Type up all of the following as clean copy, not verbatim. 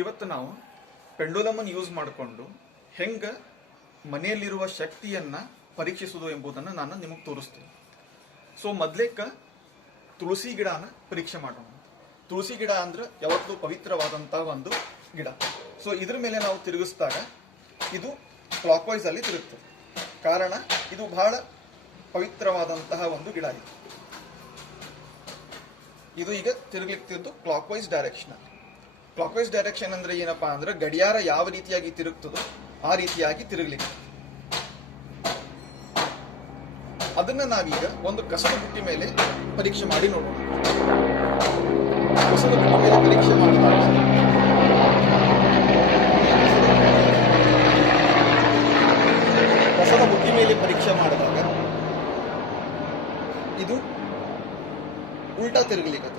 ಇವತ್ತು ನಾವು ಪೆಂಡುಲಮನ್ನು ಯೂಸ್ ಮಾಡಿಕೊಂಡು ಹೆಂಗೆ ಮನೆಯಲ್ಲಿರುವ ಶಕ್ತಿಯನ್ನು ಪರೀಕ್ಷಿಸುವುದು ಎಂಬುದನ್ನು ನಾನು ನಿಮಗೆ ತೋರಿಸ್ತೀನಿ. ಸೊ ಮೊದಲೇಕ ತುಳಸಿ ಗಿಡನ ಪರೀಕ್ಷೆ ಮಾಡೋಣ. ತುಳಸಿ ಗಿಡ ಅಂದ್ರೆ ಯಾವತ್ತೂ ಪವಿತ್ರವಾದಂತಹ ಒಂದು ಗಿಡ. ಸೊ ಇದ್ರ ಮೇಲೆ ನಾವು ತಿರುಗಿಸಿದಾಗ ಇದು ಕ್ಲಾಕ್ ವೈಸ್ ಅಲ್ಲಿ ತಿರುಗ್ತದೆ. ಕಾರಣ ಇದು ಬಹಳ ಪವಿತ್ರವಾದಂತಹ ಒಂದು ಗಿಡ ಇದೆ. ಇದು ಈಗ ತಿರುಗ್ಲಿಕ್ತಿದ್ದು clockwise direction. Clockwise direction ಅಂದ್ರೆ ಏನಪ್ಪಾ ಅಂದ್ರೆ ಗಡಿಯಾರ ಯಾವ ರೀತಿಯಾಗಿ ತಿರುಗ್ತದೋ ಆ ರೀತಿಯಾಗಿ ತಿರುಗ್ಲಿಕ್ಕೆ. ಅದನ್ನ ನಾವೀಗ ಒಂದು ಕಸದ ಬುಟ್ಟಿ ಮೇಲೆ ಪರೀಕ್ಷೆ ಮಾಡಿ ನೋಡೋಣ. ಕಸದ ಬುಟ್ಟಿ ಮೇಲೆ ಪರೀಕ್ಷೆ ಮಾಡಿದಾಗ ಕಸದ ಬುಟ್ಟಿ ಮೇಲೆ ಪರೀಕ್ಷೆ ಮಾಡಿದಾಗ ಇದು ಉಲ್ಟಾ ತಿರುಗಲಿಕ್ಕದ,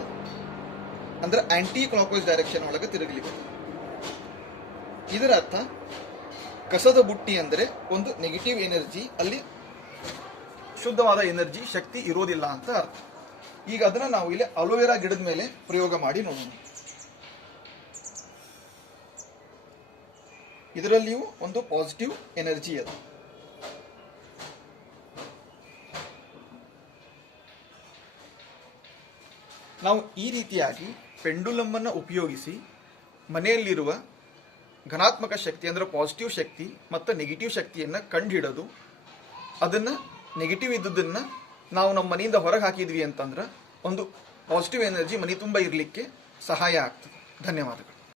ಅಂದ್ರೆ ಆಂಟಿ ಕ್ಲಾಕ್ ವೈಸ್ ಡೈರೆಕ್ಷನ್ ಒಳಗೆ ತಿರುಗಲಿಕ್ಕೆ. ಇದರ ಅರ್ಥ ಕಸದ ಬುಟ್ಟಿ ಅಂದ್ರೆ ಒಂದು ನೆಗೆಟಿವ್ ಎನರ್ಜಿ, ಅಲ್ಲಿ ಶುದ್ಧವಾದ ಎನರ್ಜಿ ಶಕ್ತಿ ಇರೋದಿಲ್ಲ ಅಂತ ಅರ್ಥ. ಈಗ ಅದನ್ನ ನಾವು ಇಲ್ಲಿ ಅಲೋವೆರಾ ಗಿಡದ ಮೇಲೆ ಪ್ರಯೋಗ ಮಾಡಿ ನೋಡೋಣ. ಇದರಲ್ಲಿಯೂ ಒಂದು ಪಾಸಿಟಿವ್ ಎನರ್ಜಿ ಅದು. ನಾವು ಈ ರೀತಿಯಾಗಿ ಪೆಂಡುಲಮ್ ಅನ್ನು ಉಪಯೋಗಿಸಿ ಮನೆಯಲ್ಲಿರುವ ಘನಾತ್ಮಕ ಶಕ್ತಿ ಅಂದ್ರೆ ಪಾಸಿಟಿವ್ ಶಕ್ತಿ ಮತ್ತು ನೆಗೆಟಿವ್ ಶಕ್ತಿಯನ್ನು ಕಂಡುಹಿಡೋದು, ಅದನ್ನ ನೆಗೆಟಿವ್ ಇದ್ದುದನ್ನ ನಾವು ನಮ್ಮ ಮನೆಯಿಂದ ಹೊರಗೆ ಹಾಕಿದ್ವಿ ಅಂತಂದ್ರೆ ಒಂದು ಪಾಸಿಟಿವ್ ಎನರ್ಜಿ ಮನೆ ತುಂಬ ಇರಲಿಕ್ಕೆ ಸಹಾಯ ಆಗ್ತದೆ. ಧನ್ಯವಾದಗಳು.